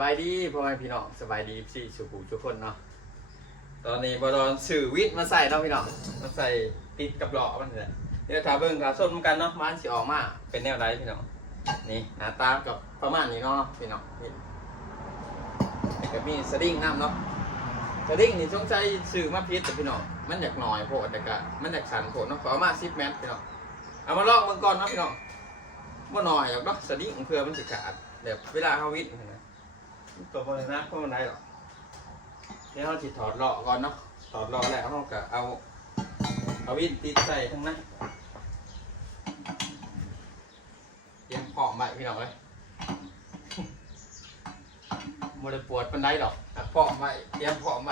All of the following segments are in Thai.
บายดีพ่อแม่พี่น้องสบายดีสิสุขุทุกคนเนาะตอนนี้บอลสื่อวิทย์มาใส่เนาะพี่น้องมาใส่ติดกับหล่อมันเลยเดี๋ยวถาเบิ้งถาส้มกันเนาะมันสิออกมาเป็นแนวไรพี่น้องนี่หน้าตากับประมาณนี้เนาะพี่น้องนี่ก็มีสดิ้งน้ำเนาะสดิ้งนี่สงสัยสื่อมาพิษแต่พี่น้องมันอยากหน่อยโผล่แต่ก็มันอยากสั่นโผล่เนาะขอมา10 เมตรพี่น้องเอามาลองเบิ่งก่อนเนาะพี่น้องว่าหน่อยอยากเนาะสดิ้งเพื่อมันสิขาดแบบเวลาเขาวิทย์นะตัวบนนะเพราะมันได้หรอกเดี๋ยวเขาจะถอดหล่อก่อนเนาะถอดหล่อแล้วเขาก็เอาวินติดใส่ทั้งนั้นเตรียมพร้อมใบพี่น้องเลยมันจะปวดปันไดหรอกพร้อมใบเตรียมพร้อมใบ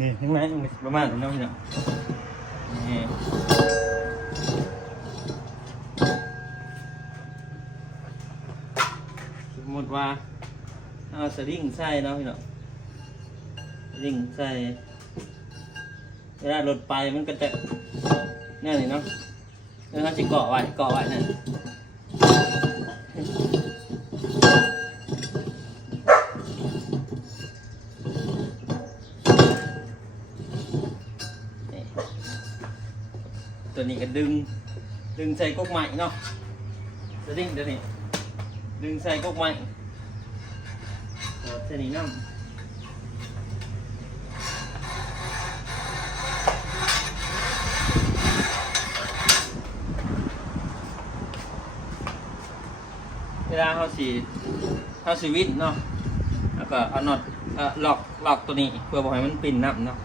นี่ทั้งนั้นประมาณนี้เนาะพี่น้องนี่สมมติว่าเอาสลิงใส่เนาะพี่น้องสลิงใส่เวลารถไปมันก็จะเนี่ยนี่เนาะแล้วเขาจะเกาะไว้นั่นตัวนี้ก็ดึงใส่ก๊กใหม่เนาะสลิงตัวนี้ดึงใส่ก๊กใหม่ใส่นี่น้ำเวลาเขาสีวินเนาะแล้วก็เอาน็อตล็อกตัวนี้เพื่อบอกให้มันปิ่นน้ำเนาะ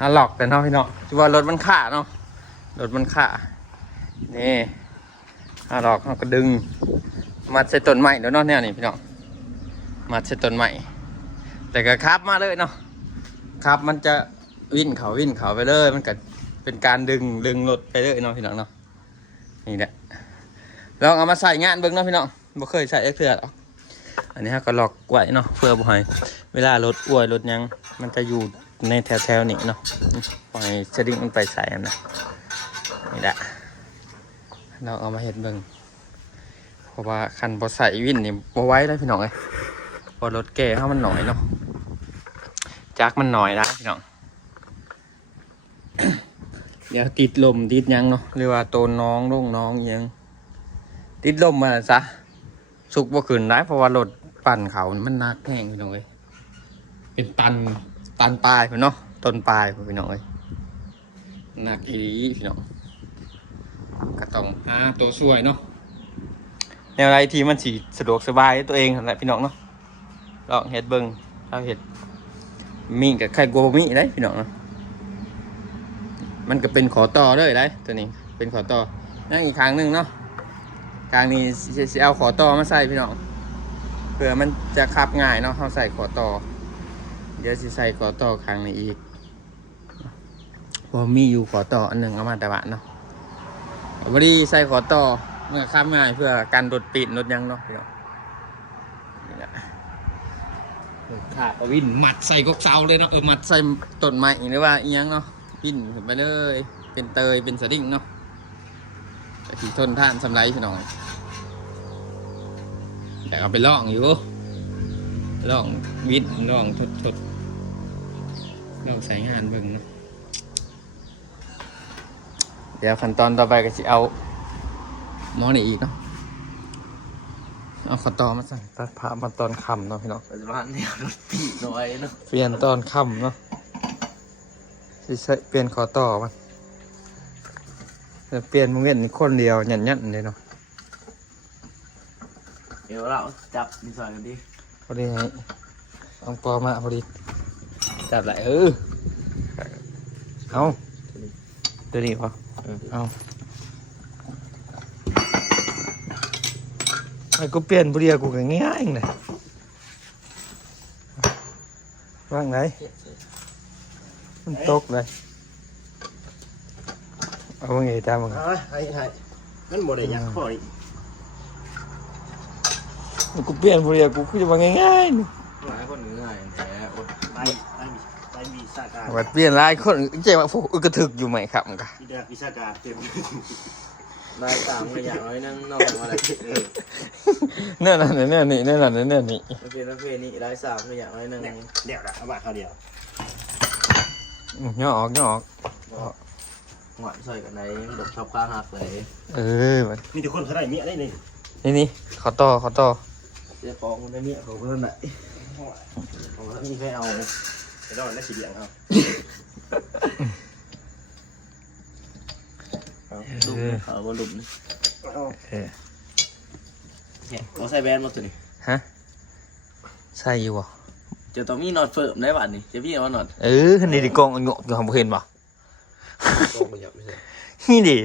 หาหลอกแต่เนาะพี่เนาะจะว่ารถมันขาเนาะรถมันขานี่หาหลอกเขาก็ดึงมัดใส่ต้นไม้เดี๋ยวเนาะเนี่ยนี่พี่เนาะมัดใส่ต้นไม้แต่ก็คับมาเลยเนาะครับมันจะวิ่นเขาไปเลยมันก็เป็นการดึงรถไปเลยเนาะพี่เนาะเนาะนี่แหละลองเอามาใส่งานเบิ้งเนาะพี่เนาะบ่เคยใส่เทื่อหรอกอันนี้ก็ล็อกไว้เนาะเพื่อบ่ให้เวลารถอวยรถยังมันจะอยู่ในแถวนี้เนาะปล่อยสลิงมันไปใส่นะนี่แหละเราเอามาเห็ดเบิ่งเพราะว่าคันพอใส่วินนี่บ่ไว้แล้วพี่น้องเลยพอรถแก่เขามันหน่อยเนาะจักมันหน่อยนะพี่น้อง อย่าติดลมติดหยังเนาะเรียกว่าโตนน้องลงน้องอิหยังติดลมมาซะสุกบ่ขึ้นได้เพราะว่ารถปั่นเขามันหนักแห้งพี่น้องเอ้ยเป็นตันปลายพี่เนาะต้นปลายพี่น้องเอ้ยหนักอีหลีพี่น้องก็ต้องหาตัวช่วยเนาะแนวไรที่มันสิสะดวกสบายตัวเองนั่นแหละพี่น้องเนาะลองเฮ็ดเบิ่งถ้าเฮ็ดมีกับใครกลัวบ่มีได้พี่น้องเนาะมันก็เป็นขอต่อเลยได้ตัวนี้เป็นขอต่อนั่งอีกครั้งหนึ่งเนาะครั้งนี้สิเอาขอต่อมาใส่พี่น้องเพื่อมันจะขับง่ายเนาะเขาใส่ขอต่อเดี๋ยวสิใส่ขอต่อครั้งนี้อีกพอมีอยู่ขอต่ออันหนึ่งเอามาแต่ว่าเนาะพอดีใส่ขอต่อเมื่อขับง่ายเพื่อการรถปิดรถยังเนาะพี่น้องนี่แหละขาดวินหมัดใส่กกเสาเลยเนาะหมัดใส่ต้นไม้หรือว่าอีหยังเนาะวินขึ้นไปเลยเป็นเตยเป็นสดิ้งเนาะแต่ที่ทนท่านสำไรพี่น้องแต่เอาไปล่องอยู่ล่องวินล่องทดล่องใส่งานเบิ่งเนาะเดี๋ยวขั้นตอนต่อไปก็จะเอาหม้อนี่อีกเนาะเอาขอตอมาใส่ตัดผ้ามาตอนค่ำเนาะพี่น้อง ปัจจุบันเนี่ยรถปีกน้อยเนาะ เปลี่ยนตอนค่ำเนาะสิใส่เปลี่ยนขอต่อมันเปลี่ยนมึงเห็นคนเดียวหยันเลยเนาะ เดี๋ยวเราจับนิสัยกันดิ พอดีไงต้องปอมาพอดีจับไหลเอาตัวนี้พอเอาไอ้กูเปลี่ยนพอดีกูก็ง่ายๆเลยว่างไหนมันตกเลยเอาไงตามมึง ให้มันบ่ได้ยักข้ออีก กูเปลี่ยนพอดีกูคือจะว่าง่ายๆนี่ หลายคนง่ายแต่อด ไปมีวิชาการ ว่าเปลี่ยนหลายคนเจ๊ว่าพวกกระถึกอยู่ไหมครับมึงกะ วิชาการเต็ม ได้ตามกันอย่างน้อยนั่งนอกอะไร เนี่ยนี่มันเป็นประเภทนี้ได้สามกันอย่างน้อยนั่ง เดี๋ยวละเอามาข้าวเดียว ย่อออก หวานใส่กันในแบบชอบข้าหักเลย มัน มีแต่คนเขาได้เมียได้นี่ นี่ขอต่อ เจ้าของมันได้เมียของเพื่อนไหนของเพื่อนมีใครเอา ไปนอนแล้วสีเหลืองเอา ดุมเขาบนดุมนี่เนี่ยเราใส่แบนมาตัวนี้ ฮะใช่อยู่บ่ จะต้องมีนอดเฟิร์มได้บ้านนี่จะพี่ว่านอด คันนี้ดิกองงบอยู่ทำเห็นบ่ ก็ไม่อยากไม่ใช่ นี่ดิ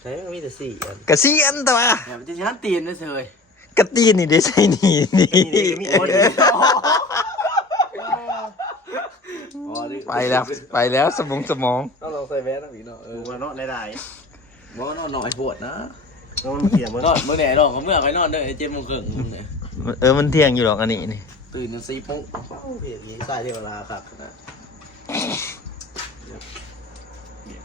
ใช่มีแต่สี่อัน กระเซียนตัว เนี่ยมันจะชั้นตีนได้เลย กระตีนนี่ได้ใช่นี่ มีคนเดียว ไปแล้วสมอง ต้องลองใส่แว่นนะพี่เนาะ กูว่าเนาะได้ บ่นอนหน่อยปวดนะ ๆแล้วมันเขียนมัน นอนเมื่อไหร่นอนก็เมื่อไปนอนเด้อไอ้เจมส์มงคลเนี่ย มันเที่ยงอยู่หรอกอันนี้นี่ ตื่นกัน4 โมงเพียงใส่เวลาครับนะ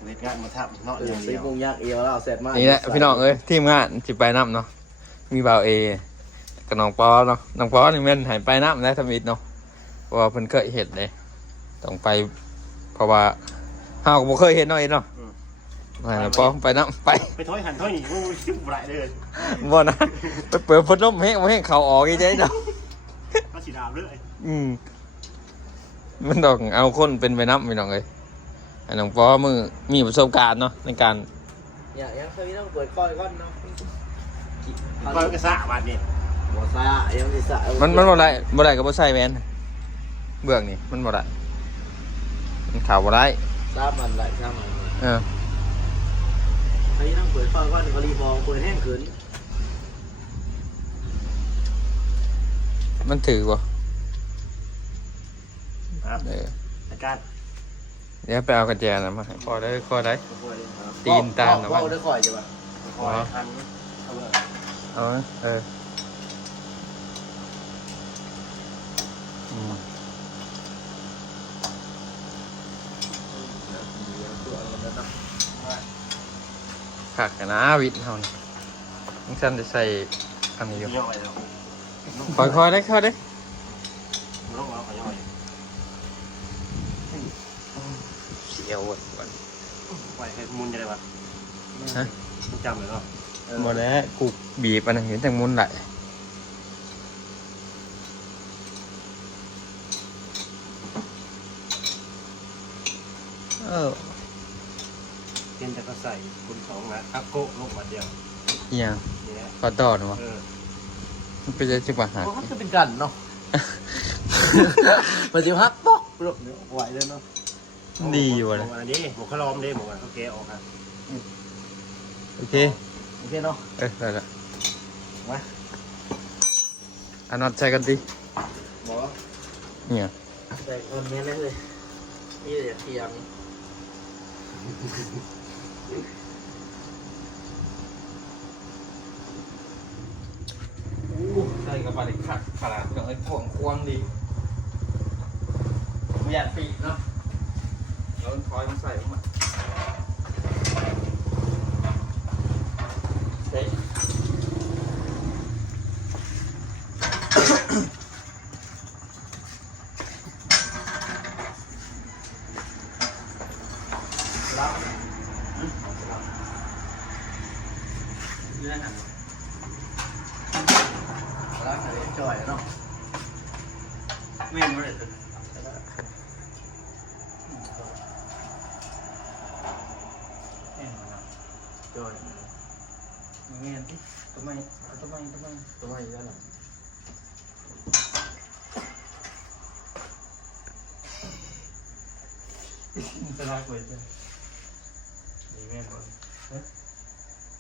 เล็กงานมาทับเนาะ ตื่ อน ย่างเดียว 4 โมงยักเอวแล้วเสร็จมาก นี่แหละพี่น้องทีมงานจิไปน้ำเนาะมีบ่าวเอกับน้องปอเนาะน้องปอนี่แม่นหายไปน้ำได้ทำอิดเนาะเพราะว่าเพิ่นเคยเห็นเลยต้องไปเพราะว่าเฮาก็บ่เคยเห็นเนาะเอ็ดเนาะน้องปอไปน้ำไป ไปถอยหันถอยหนีกูชิบไรเลย บ่นะไปเปิดพัดลมแห้งบ่แห้งเขาออกอีกเด้เนาะ ก็สีดาบเลย มันต้องเอาคนเป็นไปน้ำพี่น้องเอ้ยไอ้น้องปอมือมีประสบการณ์เนาะในการ ยังเคยต้องเปิดคอยก่อนเนาะ ไปกระซ่าบาดนี่ บ่ซ่ายังสิซ่า มันบ่ได้ก็บ่ใส่แว่นเบื้องนี่มันบ่ได้มันข่าวบ่ได้ ซ่ามันไหลซ่ามัน เคยต้องเปิดคอยก่อนก็รีบองเปิดแห้งขึ้น มันถือบ่ ครับอาการ เดี๋ยวไปเอากระแจนะมาให้พอได้ ตีนตามนะ ว่าได้คอยจ้ะป่ะ คอยทันเอาเลย เอาผักกันนะวิทย์เฮานี่มึงฉันจะใส่อันนี้อยู่ ย่อยแล้ว ค่อยได้ ต้องเอาย่อย เสียวก่อน ปล่อยให้มุนจะได้ปะ ฮะ มึงจำเลยเนาะ หมดแล้วกูบีบอันนั้นเห็นแต่มุนไหลเออ เต็มแต่ก็ใส่คุณสองนะอักโกะลงมาเดียว เอียง นี่แหละ ขอต่อหน่อยวะ เออ มันเป็นจะจิบหัก มันจะเป็นกันเนาะมันจะฮักปอกไหวเลยเนาะ ดีอยู่เลย อันนี้หมูขลอมดิหมูเขาแกะออกครับ โอเค โอเคเนาะ ได้ละ มา อันนัดใช้กันดิ บอก เนี่ย แต่คนนี้เลยนี่จะเทียม ใส่กระบะเด็กขัดขนาดกับไอ้ถ่วงควงดีไม่อยากปีเนาะแล้วถอยมันใส่ออกมาเฮ้ยรับเรื่องหัน แล้วจะได้จ่อยเนาะ ไม่รู้เลยจ่อย เงี้ยที่ทำไมตัวไม่เยอะหรอก จะรักเลยจ้ะนี่แม่ก่อน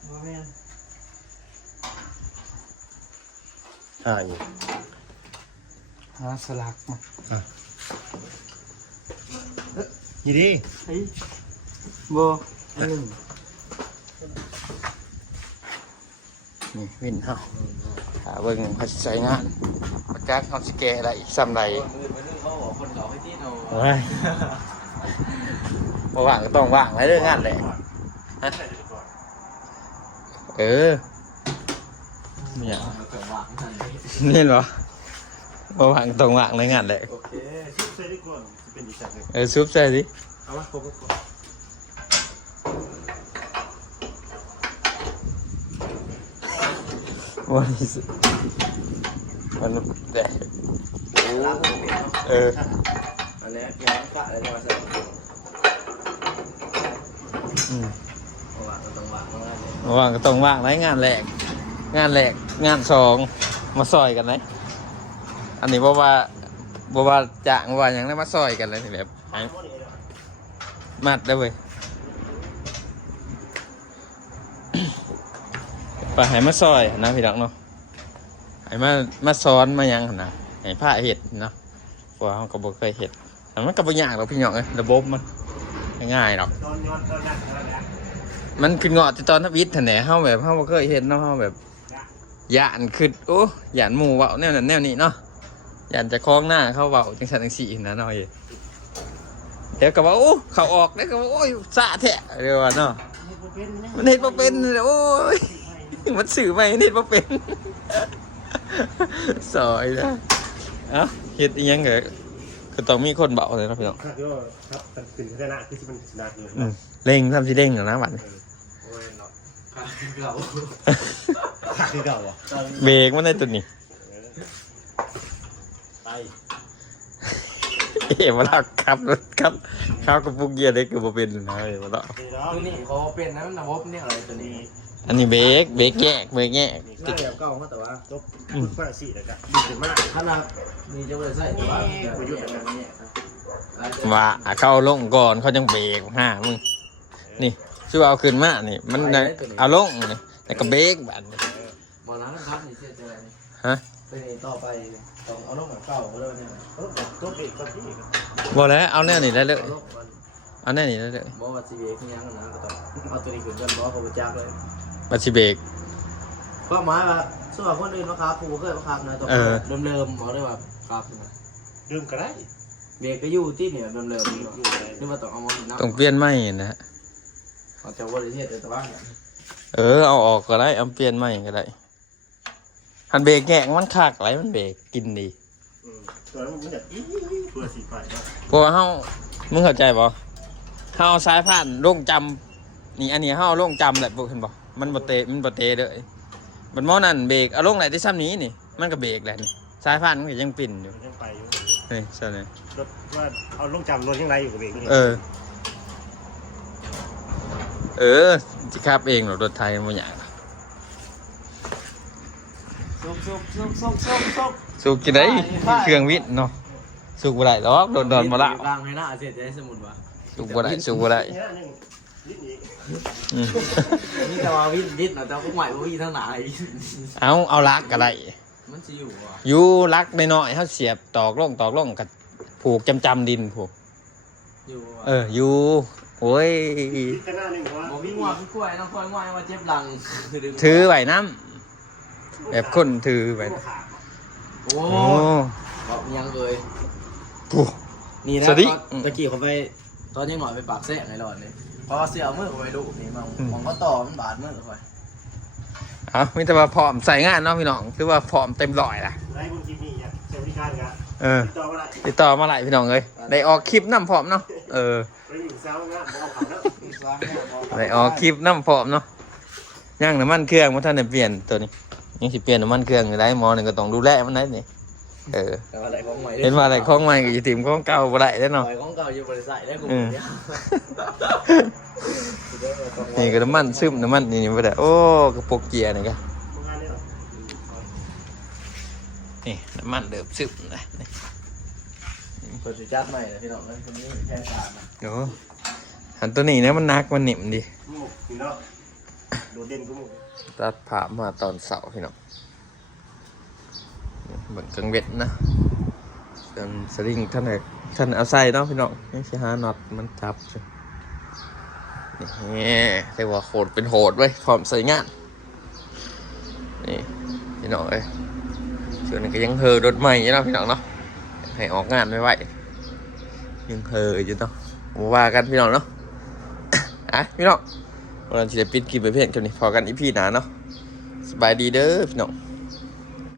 บ่แม่น อยู่ หาสลักมา ยี่ดี เฮ้ยโบนี่วินเฮาหาเบิ่งเขาสิใช้งานประกาศเขาสิแก้อะไรซ้ำไร มือเขาบอกคนเขาให้ที่เรา โอ้ยบ่ว่างก็ต้องว่างไว้เรื่องงานแหละ ใส่เดี๋ยวก่อน เออเนี่ย เกิดว่างทัน นี่เหรอบ่ว่างก็ต้องว่างในงานแหละ โอเคซุปใส่ดีกว่าจะเป็นอีกแบบหนึง ซุปใส่ดิ เอาวะครบ วันนี้สิมันแต่ รักเป็นเนาะ เออ อันนี้ย้อนกะอะไรมาใส่ อืม เพราะว่ามันต้องว่างมากเลย บ่ว่างก็ต้องว่างในงานแรกงานแรกงานสองมาซอยกันเลยอันนี้บ่ว่าจ้างบ่ว่าหยังได้มาซอยกันเลยนี่แบบให้มัดได้เว้ยไปให้มาซอยนะพี่น้องเนาะให้มาสอนมาหยังหั่นนะให้ผ้าเฮ็ดเนาะเพราะว่าเราก็บ่เคยเฮ็ดแต่มันก็บ่ยากหรอกพี่น้องเอ้ยระบบมันง่ายๆหรอก ตอนย้อนตอนนั้นอะไรนะ มันขึ้นเงาะที่ตอนทับอิฐแถนเฮาแบบเฮาบ่เคยเห็นเนาะเฮาแบบย่านขึ้นโอ้ย่านหมู่เว้าแนวนั้นแนวนี้เนาะย่านจะคล้องหน้าเขาเว้าจังซั่นจังซี่นะเนาะเอ้ยเดี๋ยวก็ว่าโอ้เขาออกเดี๋ยวก็ว่าโอ้ยสะแท้เดี๋ยวว่าเนาะมันเฮ็ดบ่เป็นโอ้ยมันสื่อไม่เฮ็ดบ่เป็นสอยนะเอ้าเฮ็ดอีหยังก็ต้องมีคนเบาเลยนะพี่น้อง ครับก็ครับเป็นชนะคือที่มันชนะอยู่ เร่งทำสิเร่งอยู่นะบัดนี้ โอ้ยเนาะเรา ขาดที่เก่าเหรอ เบรกมันได้ตัวนี้ ไป เอ๋มาลักครับรถครับข้าวกับปุกเกียร์ได้คือบ่เป็นนะเอ๋มาลัก นี่เนาะ ตัวนี้เขาเป็นนะระบบเนี่ยอะไรตัวนี้ อันนี้เบรกแยกเบรกแยก น่าจะเก่ามาแต่ว่า จบคุณฝรั่งเศสเลยครับดีมาก ขนาดมีจะเลยใส่แต่ว่าประยุทธ์แบบนี้ ว่าเข้าลงก่อนเขาจังเบรกห้ามึงนี่ชื่อเอาขึ้นมานี่มันเอาลงนี่แล้วก็เบรกบัดนี้ บอลนะครับนี่เชื่อใจ ฮะ เป็นต่อไปต้องเอาลูกแบบเก่าก็ได้เนี่ย ก็เบรกก็ที่ บ่แล้วเอาแน่นี่ได้เลย เอาลูกมัน เอาแน่นี่ได้เลย บอกว่าซีเบกยังนะก็ต้องเอาตัวนี้ขึ้นกันบอกเขาไปจักเลย บัดสิเบรก ก็หมายว่าส่วนคนอื่นมาครับผู้เคยมาครับนะตัวเริ่มบอกได้ว่าครับ ดื่มก็ได้ เบรกก็อยู่ที่เนี่ยเริ่มนี่ว่าต้องเอามาหน้า ต้องเปลี่ยนใหม่นะฮะ เขาจะบริเทศแต่ว่า เอาออกก็ได้เอาเปลี่ยนใหม่ก็ได้หันเบรกแยกมันคักไหลมันเบรกกินดี ตัวนั้นมันแบบตัวสีไฟ เพราะว่ามึงเข้าใจป่ะ เฮาสายผ่านโรงจำนี่อันนี้เฮาโรงจำแหละบ่เห็นบ่มันบ่เตะเลยมันหม้อนั่นเบรกเอาลงไหนได้ซ้ำนี้นี่มันก็เบรกแหละนี่สายผ่านมันก็ยังปิ่นอยู่ มันยังไปอยู่ นี่ใช่เลย รถว่าเอาลงจำรถยังไรอยู่กับเบรกนี่ เออสิครับเองหรอรถไทยมันบ่อยาก ซุก สูบกินได้เครื่องวิทย์เนาะสูบบ่ได้ดอกโดนมาละ กลางให้หน้าเสร็จจะได้สมุนวะ สูบบ่ได้เนี่ยหนึ่งนิดนี้ อืม นี่จะมาวิทย์นะแต่พวกใหม่พวกพี่ทั้งหลาย เอาลักก็ได้ มันจะอยู่อ่ะ อยู่ลักน้อยๆเฮาเสียบตอกลงกับผูกจำดินผูก อยู่ อยู่โอ้ย นิดกันหน้าหนึ่งวะ บอกพี่งัวพี่กล้วยน้องคอยงัวมาเจ็บหลัง ถือไว้น้ำแบบคนถือไว้ โอ้ โอ้ บอกยังเลย ปุ๊ นี่นะ สวัสดี ตะกี้เขาไปตอนยังหน่อยไปปากเสะไงหลอดเลยพอเสียมือเขาไปดูนี่มองก็ต่อมันบาดมือเขาไป เอาไม่แต่ว่าพร้อมใส่งานเนาะพี่น้องคือว่าพร้อมเต็มร้อยล่ะ ไล่บนคลิปนี้อ่ะเซลล์ที่การกัน ต่อมาละ ติดต่อมาหลายพี่น้องเลยได้ออกคลิปน้ำพร้อมเนาะไปอยู่เซลล์นะบอกเขาแล้ว ได้ออกคลิปน้ำพร้อมเนาะย่างน้ำมันเครื่องมาท่านได้เปลี่ยนตัวนี้ยังสิเปลี่ยนน้ำมันเครื่องอยู่ได้หมอหนึ่งก็ต้องดูแลมันได้นี่แต่ว่าอะไรของใหม่ เห็นว่าอะไรของใหม่กับอยู่ทีมของเก่าบ่ได้แล้วเนาะ ของเก่าอยู่บริษัทได้กู นี่ก็น้ำมันซึมน้ำมันนี่บ่ได้โอ้กระปุกเกียร์นี่ก็นี่น้ำมันเดือบซึมนะนี่ คนจะจัดใหม่นะพี่น้องนั่นคนนี้แค่ตามนะ โอ้หันตัวนี้นะมันนักมันหนิมดี หมูนี่เนาะโดดเด่นกูหมู ตัดผ่ามาตอนเสาร์พี่น้องเหมือนกังเวทนะกันสลิงท่านเอาใส่เนาะพี่น้องนี่สิหาน็อตมันจับสินี่เรียกว่าโหดเป็นโหดไว้ยพร้อมใส่งานนี่พี่น้องเอ้ยส่วนนี้ก็ยังเฮอรถใหม่อยู่เนาะพี่น้องเนาะให้ออกงานไม่ไหวยังเฮออยู่เนาะว่ากันพี่น้องเนาะ อ่ะพี่น้องเราจะปิดคลิปไปเพื่อนกันนี่พอกันอีพีหนาเนาะสบายดีเด้อพี่น้อง